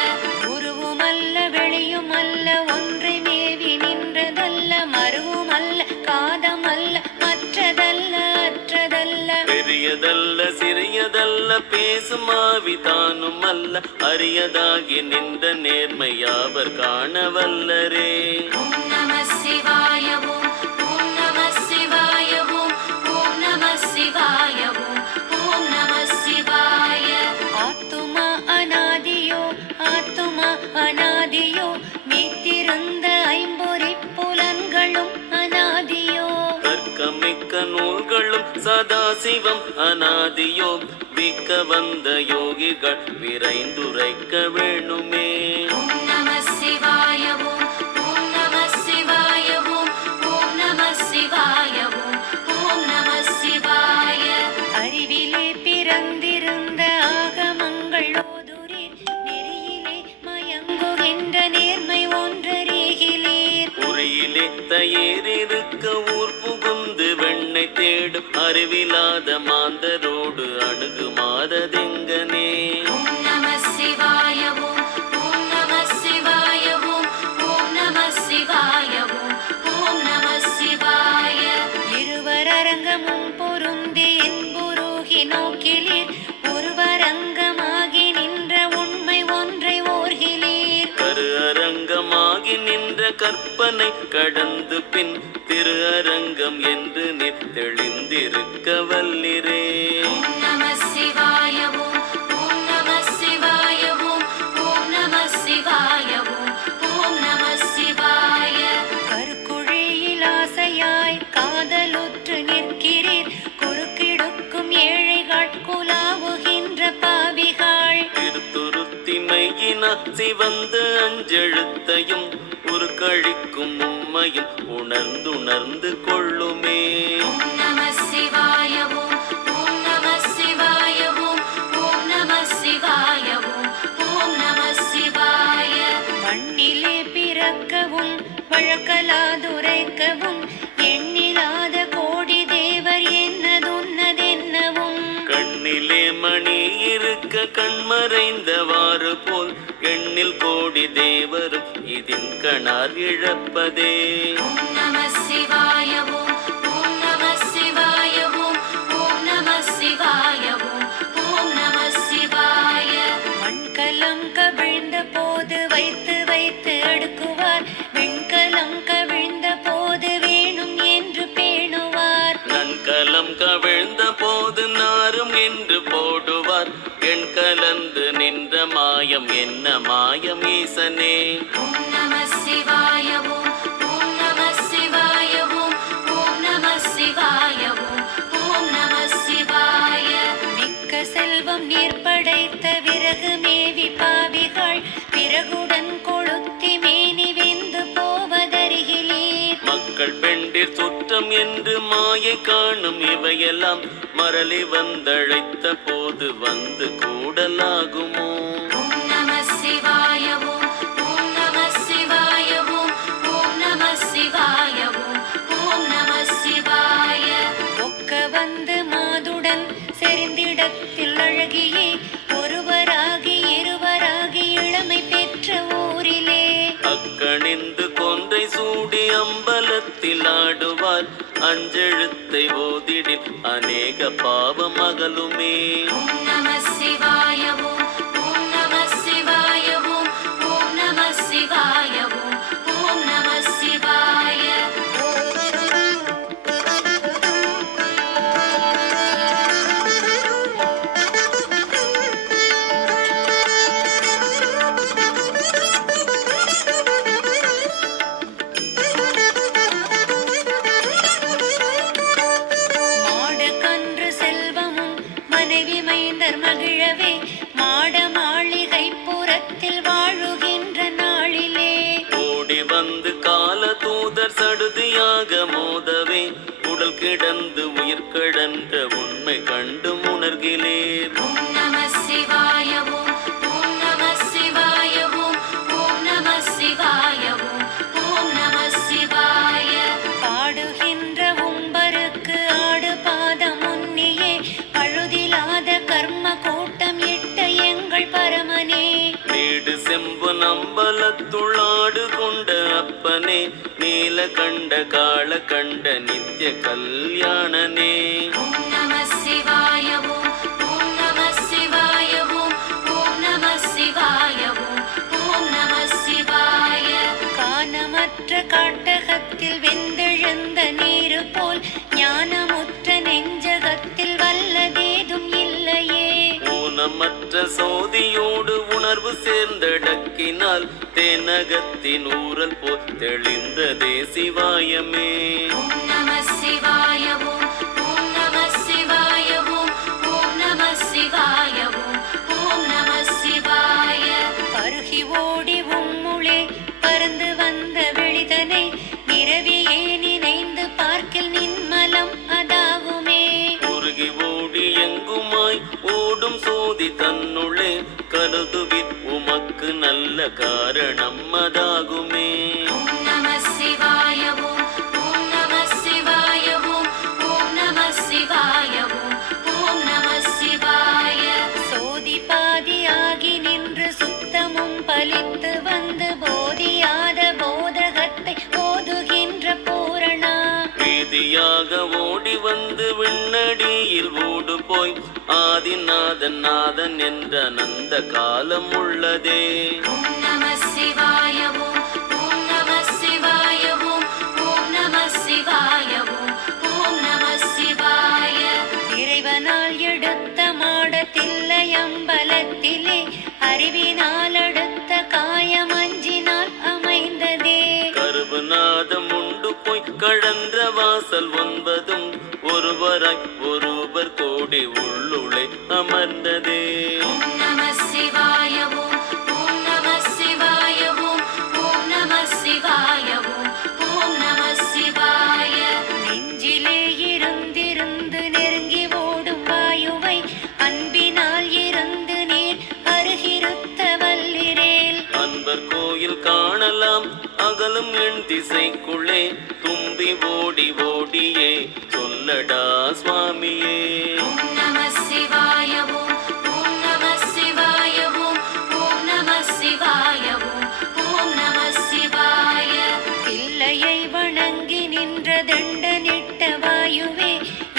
உருவுமல்ல வெளியுமல்ல ஒன்றை மேவி நின்றதல்ல மருவுமல்ல காதமல்ல மற்றதல்ல அற்றதல்ல. பெரியதல்ல சிறியதல்ல பேசும் ஆவிதானும் அல்ல அரியதாகி நின்ற நேர்மையாவர் காணவல்லரே. ஓம் நம சிவாய ஓம் ஓம் நம சிவாய ஓம் ஓம் நம சிவாய ஓம் ஓம் நம சிவாய. ஆத்துமா அநாதியோ ஆத்துமா அநாதியோ மீத்திருந்த ஐம்பொறி புலன்களும் அநாதியோ. தர்க்கமிக்க நூல்களும் சதாசிவம் அநாதியோ விக்க வந்த யோகிகள் விரைந்துரைக்க வேணுமே. ஓம் நம சிவாய ஓம் ஓம் நம சிவாய ஓம் ஓம் நம சிவாய ஓம் ஓம் நம சிவாய. அறிவிலே பிறந்திருந்த ஆகமங்கள் ஓதுரீர் நெறியிலே மயங்குகின்ற நேர்மை ஒன்றறிகிலீர். உரியிலே தயிரிருக்க ஊர் புகுந்து வெண்ணை தேடும் அறிவிலாத மாந்தரோடு அணுகுமாறதெங்கனே. ஓம் நம சிவாய ஓம் ஓம் நம சிவாய ஓம் ஓம் நம சிவாய ஓம் ஓம் நம சிவாய. இருவரங்கமும் பொருந்தி என்புருகி நோக்கிலீர் ஒருவரங்கமாகி நின்ற உண்மை ஒன்றை ஓர்கிலீர். கரு அரங்கமாகி நின்ற கற்பனை கடந்து பின் திரு அரங்கம் என்று நீர் தெளிந்திருக்க வல்லிரே. ஓம் நம சிவாய ஓம் ஓம் நம சிவாய ஓம் ஓம் நம சிவாய ஓம் ஓம் நம சிவாய. கருக்குழியில் ஆசையாய் காதலுற்று நிற்கிறீர் குறுக்கிடுக்கும் ஏழைகள் குலாவுகின்ற பாவிகள். திருத்துருத்திமையின சிவந்த அஞ்செழுத்தையும் உருக்கழிக்கும் உம்மையும் உணர்ந்துணர்ந்து கொள்ளுமே. ஓம் நம சிவாய ஓம் ஓம் நம சிவாய ஓம் ஓம் நம சிவாய ஓம் ஓம் நம சிவாய. மண்ணிலே பிறக்கவும் வழக்கலாதுரைக்கவும் எண்ணிலாத கோடி தேவர் என்னதுன்னதென்னவும். கண்ணிலே மணி இருக்க கண்மறைந்தவாறு போல் எண்ணில் கோடி தேவரும் இதின் கணார் இழப்பதே. ஓம் நம சிவாய ஓம் ஓம் நம சிவாய ஓம் ஓம் நம சிவாய ஓம் ஓம் நம சிவாய. மண்கலம் கவிழ்ந்த போது வைத்து வைத்து அடுக்குவார் வெண்கலம் கவிழ்ந்த போது வேணும் என்று பேணுவார். நன்கலம் கவிழ்ந்த போது நாரும் என்று போடுவார் எண் கலந்து நின்ற மாயம் என்ன மாயம் ஈசனே. ஓம் நம சிவாய ஓம் ஓம் நம சிவாய ஓம் ஓம் நம சிவாய ஓம் ஓம் நம சிவாய. மிக்க செல்வம் நீர் படைத்த விறகு மேவி பாவிகள் பிறகுடன் கொளுத்தி மேனி வெந்து போவதருகிலீர். மக்கள் பெண்டிர் சுற்றம் என்று மாயை காணும் இவையெல்லாம் மரளி வந்தழைத்த போது வந்து கூடலாகுமோ. ஓம் நம சிவாய ஓம் ஓம் நம சிவாய ஓம் ஓம் நம சிவாய ஓம் ஓம் நம சிவாய. ஒக்க வந்து மாதுடன் செறிந்திடத்தில் அழகியே ஒருவராகி இருவராகி இளமை பெற்ற ஊரிலே. அக்கணிந்து கொன்றை சூடி அம்பலத்தில் ஆடுவார் அஞ்செழுத்தை ஓதிடில் அநேக பாவம் அகலுமே. ஓம் நம சிவாய ஓம் ஓம் நம சிவாய ஓம் ஓம் நம சிவாய ஓம் ஓம் நம சிவாய. மாடு கன்று செல்வமும் மனைவி மைந்தர் மகிழவே மா கேளீர். ஓம் நம சிவாய ஓம் ஓம் நம சிவாய ஓம் ஓம் நம சிவாய ஓம் ஓம் நம சிவாய. பாடுகின்ற உம்பருக்கு ஆடு பாதம் உன்னியே பழுதிலாத கர்ம கூட்டம் இட்ட எங்கள் பரமனே. வீடு செம்பு நம்பலத்துள்ளாடு கொண்ட அப்பனே நீல கண்ட கால கண்ட நித்திய கல்யாணனே. ஓம் நம சிவாய ஓம் ஓம் நம சிவாய ஓம் ஓம் நம சிவாய ஓம் ஓம் நம சிவாய. கானமற்ற காட்டகத்தில் வெந்தெழுந்த நீரு போல் ஞானமுற்ற நெஞ்சகத்தில் வல்லதேதும் இல்லையே. ஊனமற்ற சோதியோடு உணர்வு சேர்ந்தடக்கினால் தேனகத்தின் ஊரல் போல் தெளிந்ததே சிவாயமே. ஓம் நம சிவாய ஓம் ஓம் நம சிவாய ஓம் ஓம் நம சிவாய ஓம் ஓம் நம சிவாய. பருகி ஓடி உம்முளே பறந்து வந்த வெளிதனை நிரவியே நினைந்து பார்க்கில் நின்மலம் அதாகுமே. உருகி ஓடி எங்குமாய் ஓடும் சோதி தன்னுள்ளே கருதுவிற் உமக்கு நல்ல காரணம் அதாகுமே. ஓம் நம சிவாய ஓம் ஓம் நம சிவாய ஓம் ஓம் நம சிவாய ஓம் ஓம் நம சிவாய. சோதி பாதியாகி நின்று சுத்தமும் பலித்து வந்து போதியாத போதகத்தை ஓதுகின்ற பூரணா. வீதியாக ஓடி வந்து விண்ணடியில் ஓடு போய் ஆதிநாதன் நாதன் என்ற நந்த காலம் உள்ளதே. ஓம் நம சிவாய ஓம் ஓம் நம சிவாய ஓம் ஓம் நம சிவாய ஓம் ஓம் நம சிவாய. இறைவனால் எடுத்த மாடத்தில்லை அம்பலத்திலே அறிவினால் அடுத்த காயமஞ்சினால் அமைந்ததே. கருபநாதம் உண்டு போய் கழன்ற வாசல் ஒன்பதும் ஒருவராய் ஒருவர் கோடி உள்ளுளே அமர்ந்ததே. ஓம் நம சிவாய ஓம் ஓம் நம சிவாய ஓம் ஓம் நம சிவாய ஓம் ஓம் நம சிவாய. நெஞ்சிலே இருந்திருந்து நெருங்கி ஓடும் வாயுவை அன்பினால் இருந்து நீர் அருகிருத்த வல்லிரேல். அன்பர் கோயில் காணலாம் அகலும் என் திசைக்குள்ளே தும்பி ஓடி ஓடியே சொல்லடா சுவாமியே. ஓம் நம சிவாய ஓம் ஓம் நம சிவாய ஓம் ஓம் நம சிவாய ஓம் ஓம் நம சிவாய. தில்லையை வணங்கி நின்ற தண்டனிட்ட வாயுவே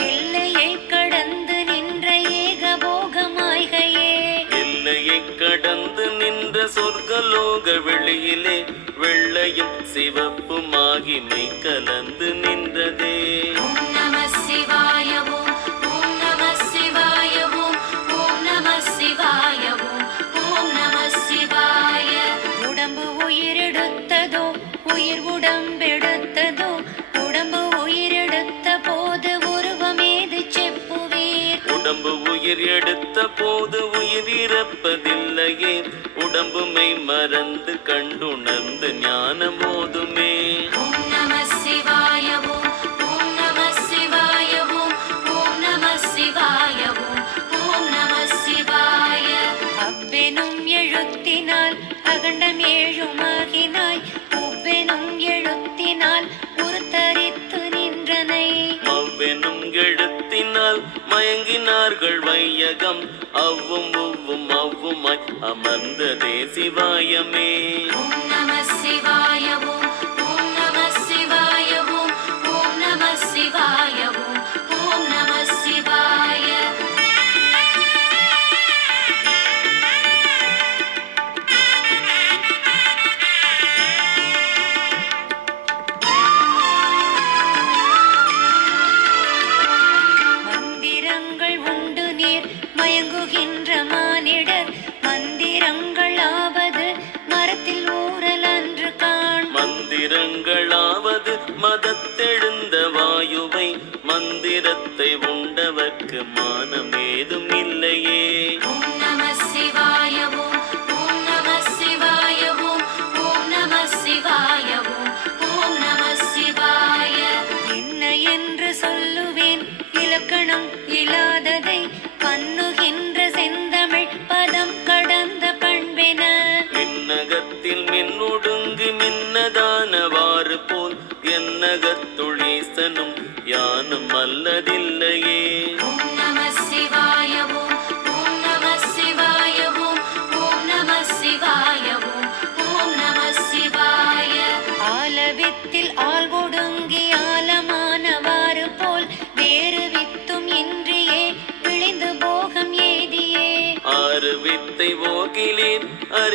எல்லையை கடந்து நின்ற ஏகபோகமாய்கையே. எல்லையை கடந்து நின்ற சொர்க்கலோக வெளியிலே வெள்ளையும் சிவப்புமாகி மெய் கலந்து நின்றதே. ஓம் நம சிவாய ஓம் ஓம் நம சிவாய ஓம் ஓம் நம சிவாய ஓம் ஓம் நம சிவாய. உடம்பு உயிரெடுத்ததோ உயிர் உடம்பெடுத்ததோ உடம்பு உயிரெடுத்த போது உருவமேது செப்புவீர். உடம்பு உயிர் எடுத்த போது உயிர் இறப்பதில்லையே உடம்பு மெய் மறந்து கண்டுணர்ந்து ஞானம் போதுமே. ஓம் நம சிவாய ஓம் ஓம் நம சிவாய ஓம் ஓம் நம சிவாய ஓம் ஓம் நம சிவாய. அவ்வெனும் எழுத்தினால் அகண்டம் ஏழுமாகினாய் ஒவ்வெனும் எழுத்தினால் உருத்தரித்து நின்றனை. அவ்வெனும் எழுத்தினால் மயங்கினார்கள் வையகம் அவ்வும் ஒவ்வும் அவ்வுமாய் அமர்ந்ததே சிவாயமே. ஓம் நம சிவாய ஓம் ஓம் நம சிவாய ஓம் ஓம் நம சிவாய ஓம் ஓம் நம சிவாய. மந்திரங்கள் உண்டு நீர் மயங்குகின்ற மானிடர் மந்திரங்களாவது மரத்தில் ஊரல் அன்று காண். மந்திரங்களாவது மதத்தெழுந்த வாயுவை மந்திரத்தை உண்டவர்க்கு மானமேதும் இல்லையே. ஓம் நம சிவாய ஓம் ஓம் நம சிவாய ஓம் ஓம் நம சிவாய ஓம் ஓம் நம சிவாய. என்ன என்று சொல்லுவேன் இலக்கணம் இல்லாததை பண்ணுகின்ற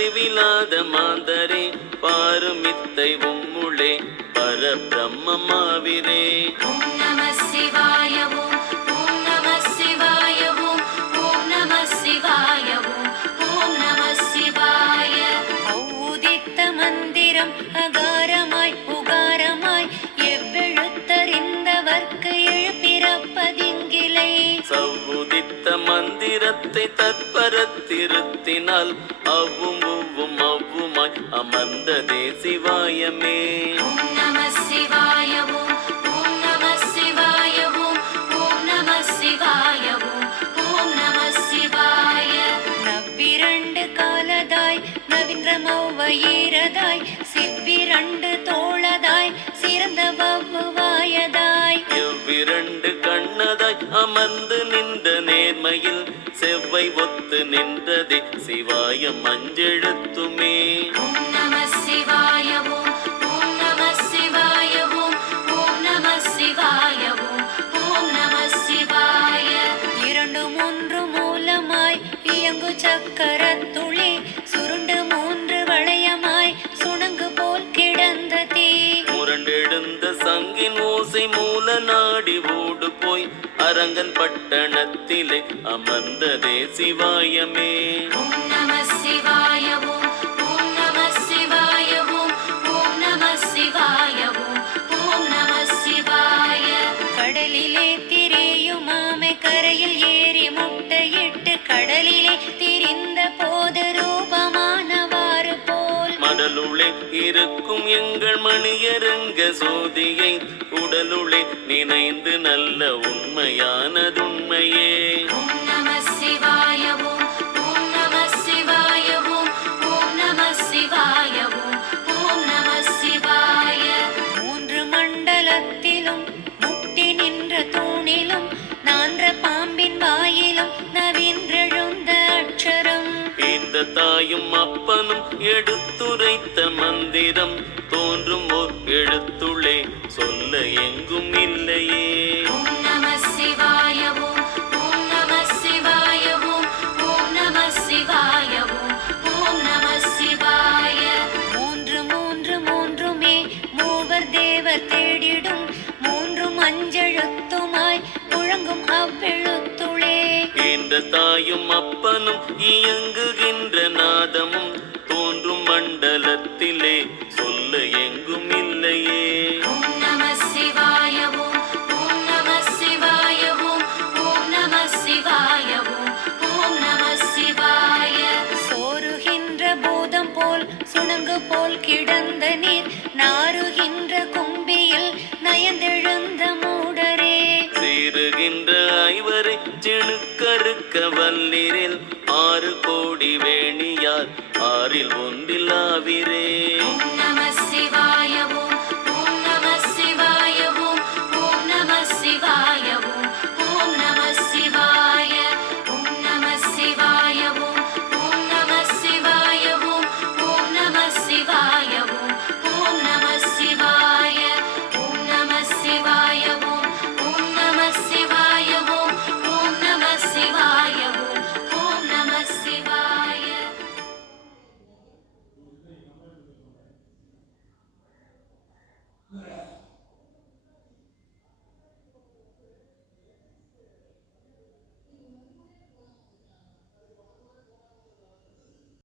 அறிவிலாத மாந்தரே பாருமித்தை உம்முளே பரபிரம்மமாவிரே. ஓம் நம சிவாய ஓம் ஓம் நம சிவாய ஓம் ஓம் நம சிவாய ஓம் ஓம் நம சிவாய. ஔதித்த மந்திரம் அகாரமாய் உகாரமாய் எவ்வெழுத்தறிந்தவர்க்கு எழுப்பிறப்பதிங்கிலை. சவ்வுதித்த மந்திரத்தை தற்பரத்திருத்தினால் அவ்வும் உவ்வும் அவ்வுமாய் அமர்ந்ததே சிவாயமே. ஓம் நம சிவாய ஓம் ஓம் நம சிவாய ஓம் ஓம் நம சிவாய ஓம் ஓம் நம சிவாய. நவ்விரண்டு காலதாய் நவீந்திரமௌவயிரதாய் சிவ்விரண்டு தோளதாய் சிறந்த வவ்வுவாயதாய் எவ்விரண்டு கண்ணதாய் அமர்ந்து நின்ற நேர்மையில் செவ்வை ஒத்து நின்றதே சிவாயம் அஞ்செழுத்துமே. ஓம் நம சிவாய ஓம் ஓம் நம சிவாய ஓம் ஓம் நம சிவாய ஓம் ஓம் நம சிவாய. இரண்டு மூன்று மூலமாய் இயங்கு சக்கரத்துளே சுருண்டு மூன்று வளையமாய் சுணங்கு போல் கிடந்த தீ. முரண்டெழுந்த சங்கின் ஓசை மூல நாடி ஓடு போய் அரங்கன் பட்டணத்திலே அமர்ந்ததே சிவாயமே. ஓம் நம சிவாய ஓம் ஓம் நம சிவாய ஓம் ஓம் நம சிவாய ஓம் ஓம் நம சிவாய. கடலிலே திரியுமாமை கரையில் ஏறி முட்டையிட்டு கடலிலே திரிந்த போது ரூபமானவாறு போல் மடலுளே இருக்கும் எங்கள் மணியரங்க சோதியை உடலுளே நினைந்து நல்ல உண்மையானதுண்மையே. ஓம் நம சிவாய ஓம் ஓம் நம சிவாய ஓம் ஓம் நம சிவாய ஓம் ஓம் நம சிவாய. மூன்று மண்டலத்திலும் முட்டி நின்ற தூணிலும் நான்ற பாம்பின் வாயிலும் நவீன்றெழுந்த அட்சரம். இந்த தாயும் அப்பனும் எடுத்துரைத்த மந்திரம் தோன்றும் ஓர் எழுத்துளே சொல்ல எங்கும் இல்லையே. ஓம் நம சிவாய ஓம் ஓம் நம சிவாய ஓம் ஓம் நம சிவாய ஓம் ஓம் நம சிவாய. மூன்று மூன்று மூன்றுமே மூவர் தேவர் தேடிடும் மூன்றும் அஞ்செழுத்துமாய் முழங்கும் அவ்வெழுத்துளே. இந்த தாயும் அப்பனும் இயங்குகின்ற நாதமும் தோன்றும் மண்டலத்திலே சொல்ல எங்கும் இல்லையே. ஓம் நம சிவாய ஓம் ஓம் நம சிவாய ஓம் ஓம் நம சிவாய ஓம் ஓம் நம சிவாய. சோறுகின்ற பூதம் போல் சுணங்கு போல் கிடந்த நீர் நாறுகின்ற கும்பியில் நயந்தெழுந்த மூடரே. சீருகின்ற ஐவரை சிணுக்கறுக்க வல்லிரில் 6 கோடி வேணியார் ஆறில் ஒன்றில் ஆவிரே. ஓம் நம சிவாய ஓம் ஓம் நம சிவாய ஓம் ஓம் நம சிவாய ஓம் ஓம் நம சிவாய. ஓம் நம சிவாய ஓம் ஓம் நம சிவாய ஓம் ஓம் நம சிவாய ஓம் ஓம் நம சிவாய. ஓம் நம சிவாய ஓம் ஓம் நம சிவாய